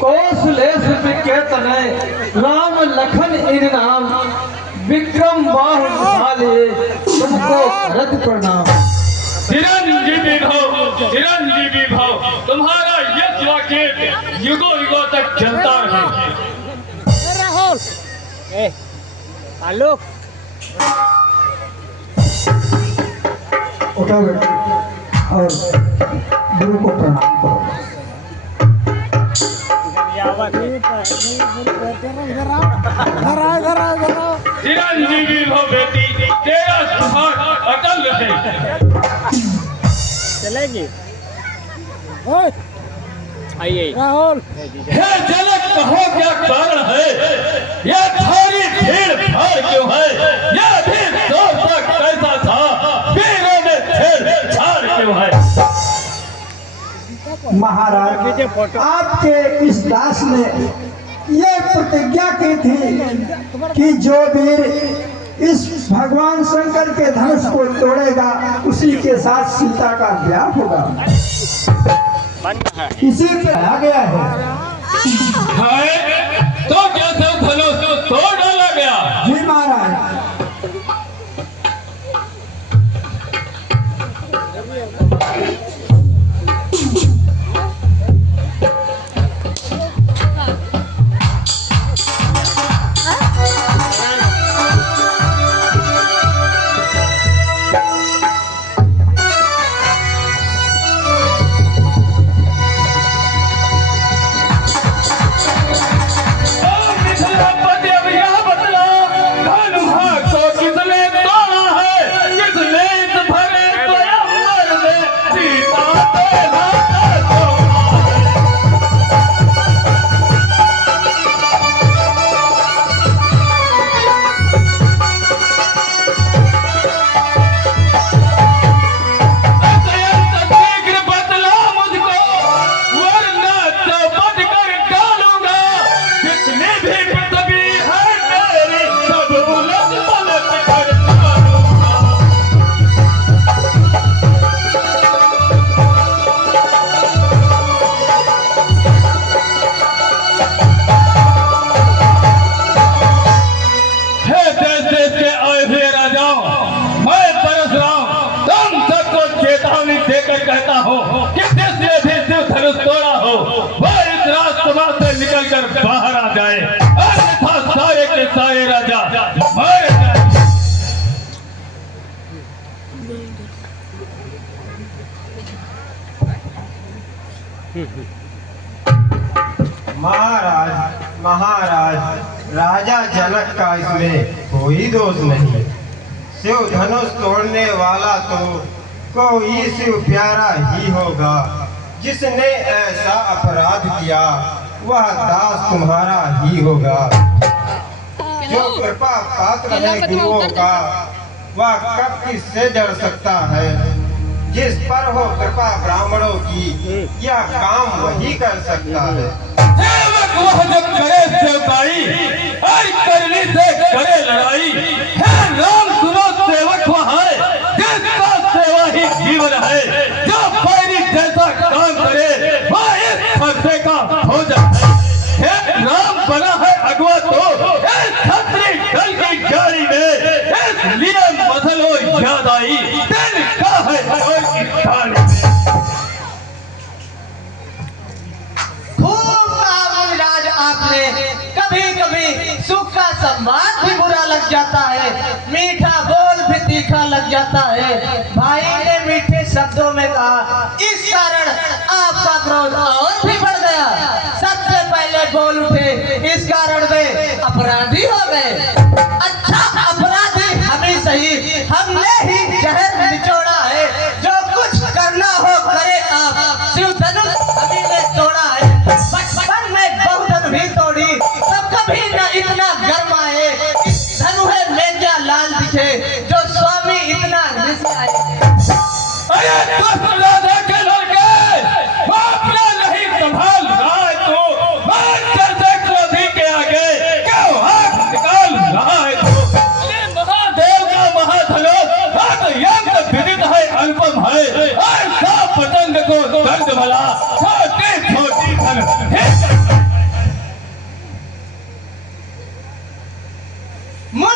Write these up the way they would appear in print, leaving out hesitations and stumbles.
कौशलेश विकेतने राम लखन इन नाम विक्रम बाहुबली तुमको रथ प्रणाम। चिरंजीवी भाव तुम्हारा यश वाक्य युगों युगों तक चलता रहे। राहुल आलोक उठो बेटा और गुरु को प्रणाम करो। चिरंजीवी भव बेटी, तेरा सुभाग अटल रहे। चलेगी आइए राहुल। हे जनक, कहो क्या कारण है? यह थारी भीड़ भाड़ क्यों है? यह भी दौर तक कैसा था? वीरों में छेड़छाड़ क्यों है? महाराज, आपके इस दास ने यह प्रतिज्ञा की थी कि जो वीर इस भगवान शंकर के धनुष को तोड़ेगा उसी के साथ सीता का ब्याह होगा। इसी पे आ गया है। तो कैसे धनुष तोड़ डाला गया? जी महाराज। कहता हो कि जिसने भी शिव धनुष तोड़ा हो वह इस राजसभा से निकलकर बाहर आ जाए, अन्यथा सारे के सारे राजा मारे जाए। महाराज, राजा जनक का इसमें कोई दोष नहीं। शिव धनुष तोड़ने वाला तो कोई शिव प्यारा ही होगा। जिसने ऐसा अपराध किया वह दास तुम्हारा ही होगा। जो कृपा पात्र है गुरुओं का वह कब किससे डर सकता है? जिस पर हो कृपा ब्राह्मणों की यह काम वही कर सकता है। सेवक वह जब करे सेवकाई, हर करनी से करे लड़ाई। हे राम सुनो, सेवक वह है जिसका सेवा ही जीवन है। जो पैरी जैसा काम करे वह इस फरसे का भोजन है। हे राम बना है अगवा तो इस छतरी दल की गाड़ी में, इसलिए मसलो याद आई दिल का है और की थाली में। आपने कभी कभी सुख का संवाद भी बुरा लग जाता है, मीठा बोल भी तीखा लग जाता है। भाई ने मीठे शब्दों में कहा, इस कारण आपका क्रोध और भी बढ़ गया। सबसे पहले बोल उठे, इस कारण वे अपराधी हो गए। अच्छा अपराधी हम ही सही, हमने ही जहर निचोड़ा है। जो कुछ करना हो करे आप, शिव धनुष अभी ने तोड़ा है। बचपन में बहुधन भी तोड़ी, तब कभी न इतना गर्म आए। इस धनु है मेजा लाल दिखे, जो स्वामी इतना निशाए। अरे राजा के लड़के, अपना नहीं संभाल रहा है तो बात करते क्रोधी के आगे क्यों हाथ निकाल रहा है तो? महादेव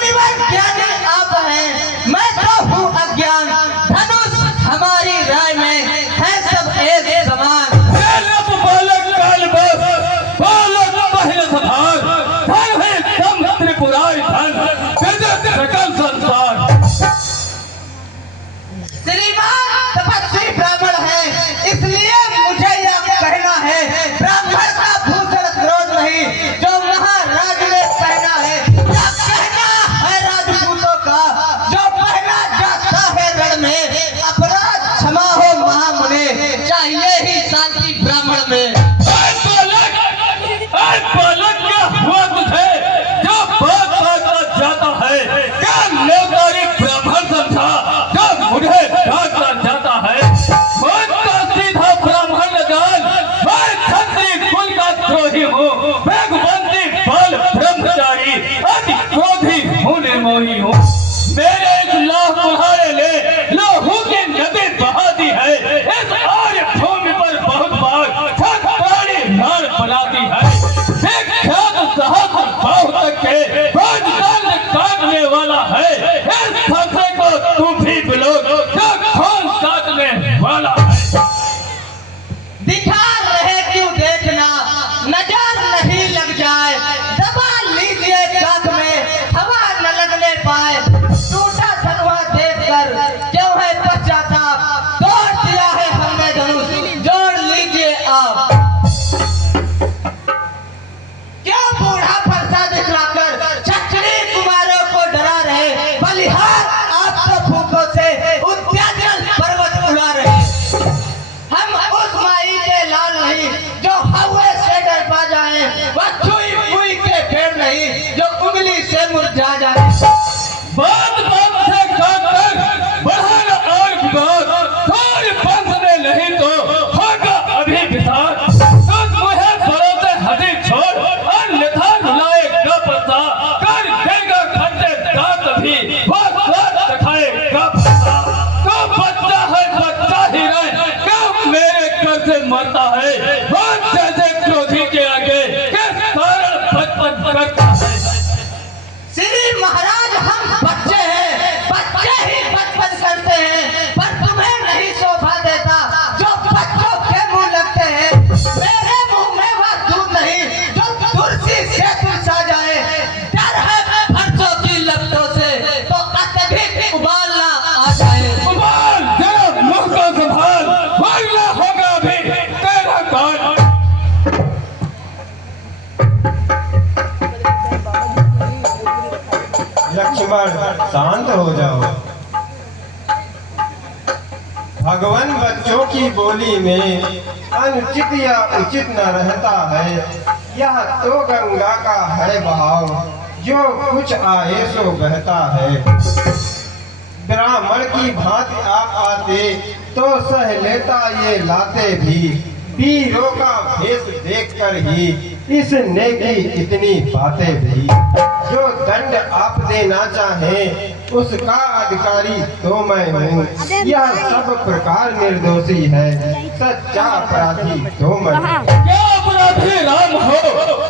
मुनिवर ज्ञानी आप हैं, मैं तो हूँ अज्ञान। धनुष हमारी राय में है सब एक समान। लब बालक काल बस, बालक पहले सधार, धन है कम त्रिपुरारी धन, विदित सकल संसार। श्रीमान तपस्वी ब्राह्मण है, इसलिए मुझे यह कहना है, ब्राह्मण का भूषण क्रोध नहीं, जो महाराज ने पहना है। यह कहना है राजपूतों का, जो पहना जाता है रण में। अपराध क्षमा हो महामुने, चाहिए ही शांति ब्राह्मण में। बालक क्या हुआ तुझे, जो बात बात जाता है, क्या नेतारी ब्राह्मण समझा, जो मुझे डांटना जाता है। मैं तो सीधा ब्राह्मण जान, मैं क्षत्रिय कुल का द्रोही हूँ, वेगवंती बाल ब्रह्मचारी, अति क्रोधी हूँ, निर्मोही हूँ। मेरे इस लाह तुम्हारे ले लहू की नदी बहा दी है, इस आर्य भूमि पर बहुत बार छात्राणी नार बनाती है। विख्यात सहस्र बाहु तक के राजदंड काटने वाला है, इस खतरे को तू भी बिलोक, जो खून काटने वाला है। दिखा रहे क्यों देखना, नजर नहीं लग जाए, दबा लीजिए काख में, हवा न लगने पाए। टूटा धनवा देखकर क्यों है पश्चाताप, तोड़ दिया है हमने धनुष, जोड़ लीजिए आप। क्यों बूढ़ा फरसा दिखलाकर क्षत्रिय कुमारों को डरा रहे, बलिहार आप तो फूकों से उत्याजन पर्वत उड़ा रहे। हम उस माई के लाल नहीं, जो हवा से डर पा जाए, वह छुई मुई के पेड़ नहीं, जो उंगली से मुरझा जाए। बात बात से काटकर बढ़ाना और विवाद, थोड़ी बंधने नहीं तो होगा अभी विसार। तुझ मुझे बड़ों से हदी छोड़, अन्यथा रुलाएगा पता, कर देगा खट्टे दांत भी, वो स्वाद चखाएगा पता। तो बच्चा है बच्चा ही रहे, क्यों मेरे कर से मरता है, वो जैसे क्रोधी के आगे किस कारण बचपन करता है। श्री महाराज हम बच्चे हैं, बच्चे ही बचपन करते हैं, पर तुम्हें नहीं शोभा देता जो बच्चों के मुंह लगते हैं। मेरे मुंह में वह दूध नहीं, जो तुलसी से तुलसा जाए। डर है फरसों की लपटों से, तो अत्यधिक उबालना आ जाए। उबाल जरा मुंह को संभाल, वरना होगा अभी तेरा कान। लक्ष्मण शांत हो जाओ। भगवान बच्चों की बोली में अनुचित या उचित न रहता है। यह तो गंगा का है बहाव, जो कुछ आए सो बहता है। ब्राह्मण की भांति आप आते तो सह लेता ये लाते भी, वीरों का भेष देखकर ही इसने की इतनी बातें भी। जो दंड आप देना चाहें उसका अधिकारी तो मैं हूँ, यह सब प्रकार निर्दोषी है, सच्चा अपराधी तो मैं हूँ। क्या अपराधी राम हो,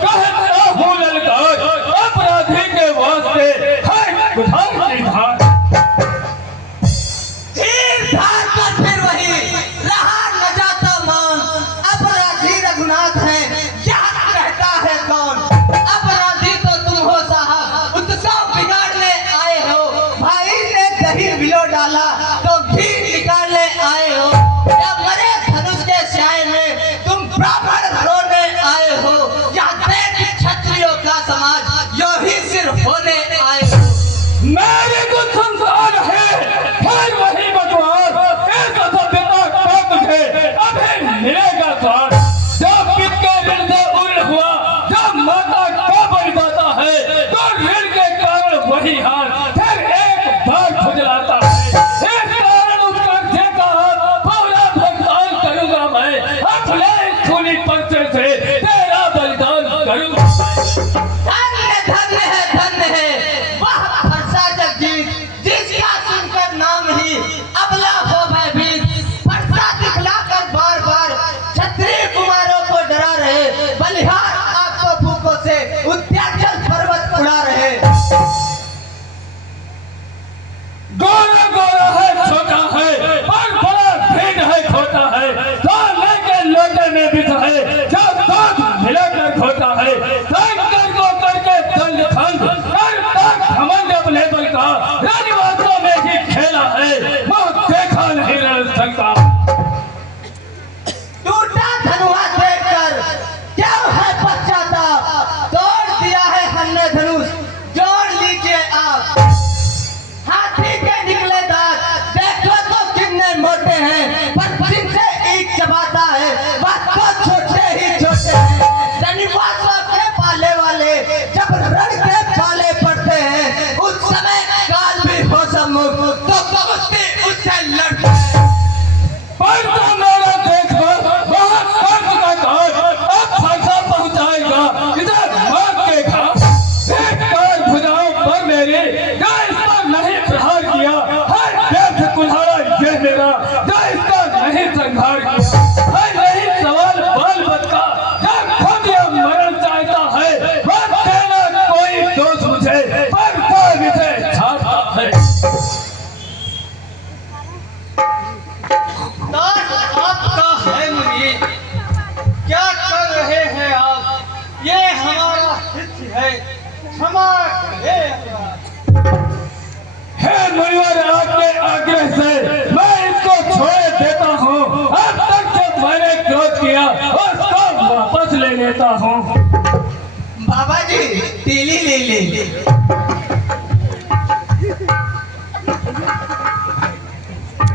कहता हूँ ललकार, अपराधी के वास्ते है बुझाई की धार। तीर धार कर फिर वही रहा न जाता मान, अपराधी रघुनाथ है, यह कहता है कौन। अपराधी तो तुम हो साहब, उत्सव बिगाड़ने आए हो। भाई ने दही बिलो डाला तो घी निकालने आए हो। या मरे धनुष के स्याय में तुम ब्राह्मण रोने आए हो। या देख क्षत्रियों का समाज यो ही सिर होने आए हो। मेरे को संसार है, फिर वही बकवास, इस सभ्यता का तुझे अभी मिलेगा स्वाद। जब पिता के ऋण से उड़ हुआ, जब माता का बन जाता है, तो ऋण के कारण वही हार फिर एक बार खुजलाता है। इस कारण उस कर्जे का पूरा भुगतान करूंगा मैं, अपने खूनी पर्चे से तेरा बलिदान करूंगा। धन्य धन्य है वह फरसा जगजीत, जिसका सुनकर नाम ही अबला हो भयभीत। फरसा दिखलाकर बार बार क्षत्रिय कुमारों को डरा रहे, बलिहार आपको फूकों से उत्याचल पर्वत उड़ा रहे। हे मुनिवर, आपके आग्रह से मैं इसको छोड़ देता हूँ। अब तक जब मैंने क्रोध किया उसको वापस ले लेता हूँ। बाबा जी तीली ले ले।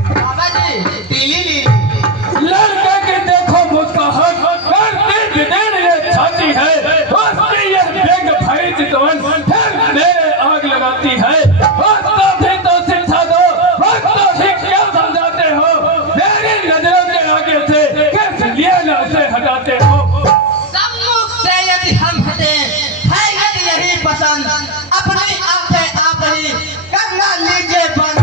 बाबा जी तीली ले ले। लड़के के देखो मुस्कुराहट करती बिदेन ये छाती है, उसकी यह बेग भाई चितवन फिर मेरे आग लगाती है। उसको भी तो शिक्षा दो, उसको भी क्या समझाते हो? मेरी नजरों के आगे से किस लिए न उसे हटाते हो? सम्मुख से यदि हम हटे है यदि यही पसंद, अपनी आंखें आप ही करना लीजिए बंद।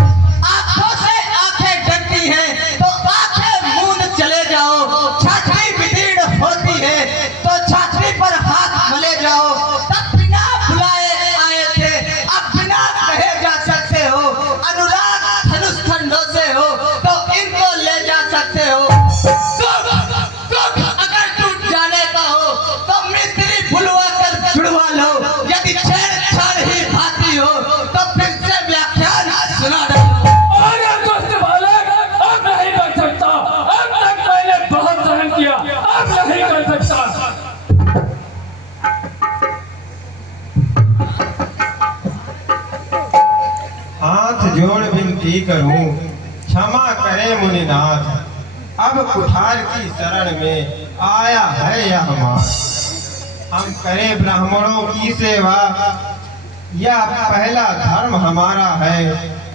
आंखों से आंखें डरती हैं तो आंखें मूंद चले जाओ। छाछी विदीर्ण होती है तो छाछी पर हाथ मले जाओ। तब बिना बुलाए आए थे, अब बिना कहे जा सकते हो। अनुराग धनुष खंडों से हो तो इनको ले जा सकते हो। दुख अगर टूट जाने का हो तो मिस्त्री बुलवा कर जुड़वा लो। यदि छेड़छाड़ ही भाती हो तो फिर से व्याख्यान सुना दो। अरे दोस्त बालक, अब नहीं कर सकता। अब तक मैंने बहुत सहन किया, अब नहीं कर सकता। हाथ जोड़ विनती करूं, क्षमा करे मुनिनाथ। अब कुठार की शरण में आया है यह मार। हम करें ब्राह्मणों की सेवा, यह पहला धर्म हमारा है।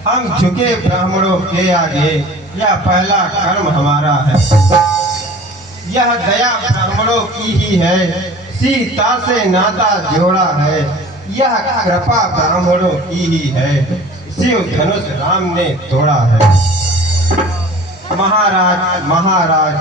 हम झुके ब्राह्मणों के आगे, यह पहला कर्म हमारा है। यह दया ब्राह्मणों की ही है, सीता से नाता जोड़ा है। यह कृपा ब्राह्मणों की ही है, शिव धनुष राम ने तोड़ा है। महाराज महाराज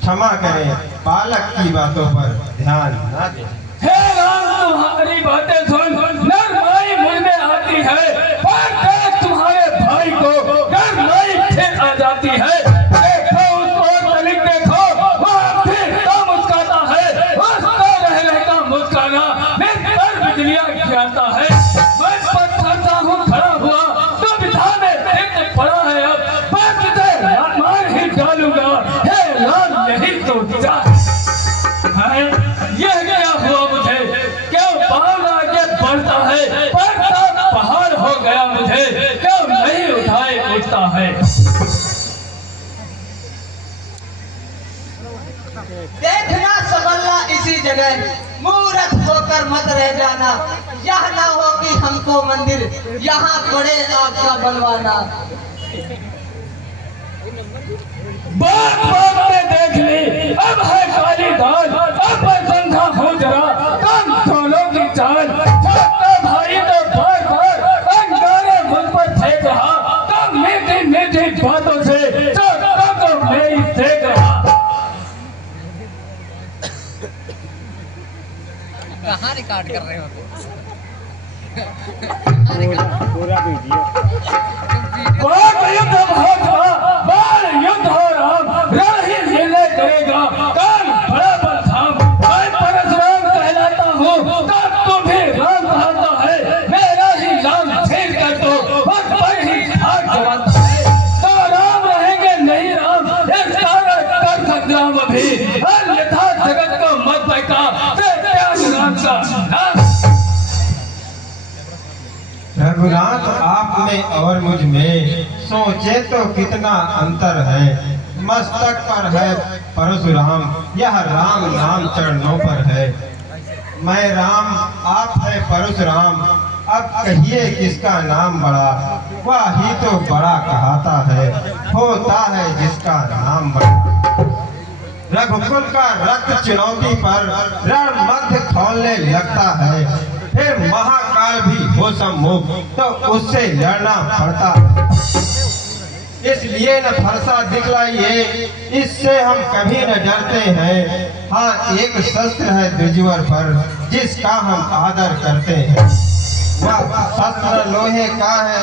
क्षमा करें, बालक की बातों पर ध्यान न दें। हे राम, तुम्हारी बातें सुन नरमाई मुझ में आती है, पर देख तुम्हारे भाई को नरमाई फिर आ जाती है। देखो उसको तनिक देखो, वह फिर तो मुस्कुराता है। उसका रह रहता मुस्कुराना नितर बिजलियां गिराता है। मैं पत्थरता हूँ खड़ा हुआ तो विधा में फिर पड़ा है। अब मैं तुझे मार ही डालूंगा। हे राम, यही तो विचार है। यह क्या हुआ मुझे? क्यों बाल आगे बढ़ता है, बढ़ता पहाड़ हो गया मुझे? क्यों नहीं उठाए उठता है? देखना संभलना इसी जगह, मूर्ख होकर मत रह जाना। यह ना हो कि हमको मंदिर यहाँ बड़े आपका बनवाना। बात बात में देख ली, अब है काली दाल। अब मैं समझा हूँ जरा कम दोनों की चाल। छोटा भाई तो बार बार अंगारे मुझ पर फेंक रहा, तो मीठी मीठी बातों से छोटा को मेरी फेंक रहा। कहाँ रिकॉर्ड कर रहे हो? पूरा वीडियो युद्ध बहुत हुआ, बाल युद्ध हो राम, राही मिले करेगा काल बड़ा बलधाम। मैं परशुराम कहलाता हूँ तो तू भी राम कहता है। मेरा ही नाम छीन कर तो उस पर ही हाथ जमाता है। तो राम रहेंगे नहीं राम, इस कारण कर संग्राम अभी। अन्यथा जगत को मत बहका, त्याग राम का नाम। रघुनाथ, आप में और मुझ में सोचे तो कितना अंतर है। मस्तक पर है परशुराम, यह राम नाम चरणों पर है। मैं राम, आप है परशुराम। अब कहिए किसका नाम बड़ा? वह ही तो बड़ा कहता है, होता है जिसका नाम बड़ा। रघुकुल का रक्त चुनौती पर रण मध्य खोलने लगता है। फिर महाकाल भी हो सम्मुख तो उससे लड़ना पड़ता है। इसलिए न फरसा दिखलाइए, इससे हम कभी न डरते हैं। हाँ, एक शस्त्र है द्विजवर पर जिसका हम आदर करते हैं। वह शस्त्र लोहे का है,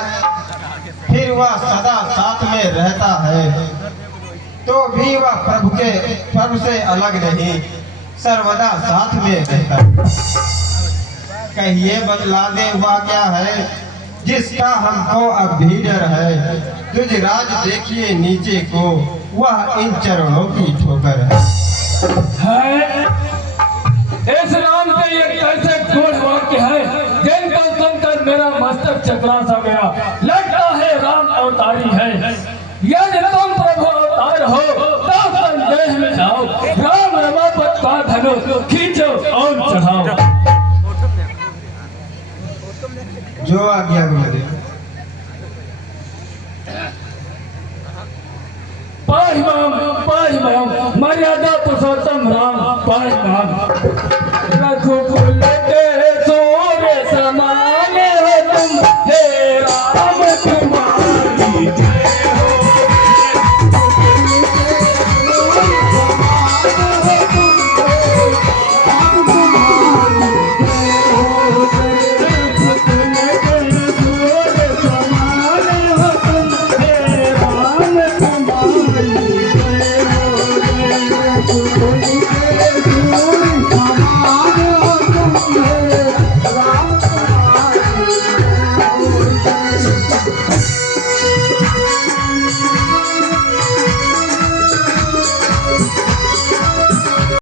फिर वह सदा साथ में रहता है। तो भी वह प्रभु से अलग नहीं, सर्वदा साथ में रहता है। कहिए बतला दे हुआ क्या है जिसका हमको अब भी डर है। तुझ राज देखिए नीचे को, वह इन चरणों की ठोकर है। इस राम के ये कैसे गूढ़ वाक्य है जिनको सुनकर मेरा मस्तक चकरा सा गया। लगता है राम अवतारी है। यदि तुम प्रभु अवतार हो तो संदेह में जाओ, राम रमापत का धनुष खींचो और चढ़ाओ। जो आज्ञा गुरुदेव। पाहिमाम मर्यादा पुरुषोत्तम राम पाहिमाम रघुकुल के सूर्य समान